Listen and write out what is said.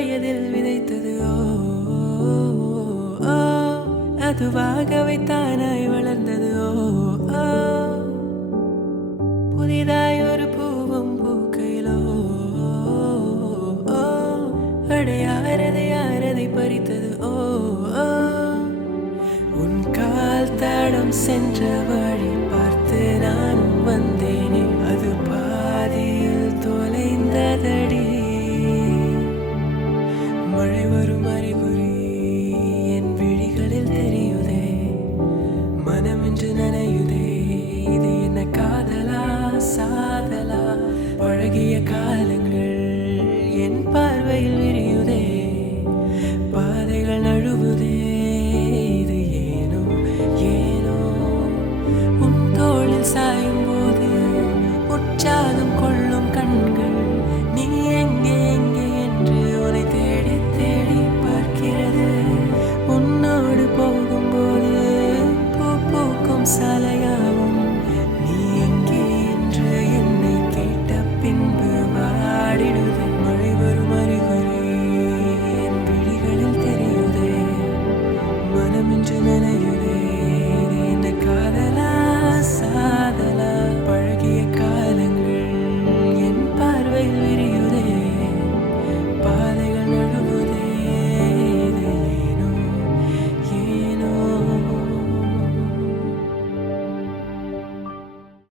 வயதில் விதைத்தது ஓ அதுவாகவே தானாய் வளர்ந்தது ஓ புதிதாய் ஒரு பூவும் பூக்கையிலோ அடையாரதை பறித்தது ஓ உன் கால் தடம் சென்ற வழி பார்த்து நானும் வந்தேனே அது பாதியில் தொலைந்ததடி மழை வரும் அறிகுறி என் விழிகளில் தெரியுதே மனமின்று நனையுதே இது என்ன காதலா சாதலா பழகிய காலங்கள் என் பார்வையில் விரியுதே பாதைகள் நழுவுதே இது ஏனோ ஏனோ உன் தோளில் சாயும் போது உற்சாகம் கொள்ளும் கண்கள் நீ எங்கே எங்கே என்று உன்னை தேடி தேடி பார்க்கிறது உன்னோடு போகும்போது பூ பூக்கும் சாலையாவும் நீ எங்கே என்று என்னை கேட்ட பின்பு வாடிடுது மழை வரும் அறிகுறி என் விழிகளில் தெரியுதே மனமின்று நனையும்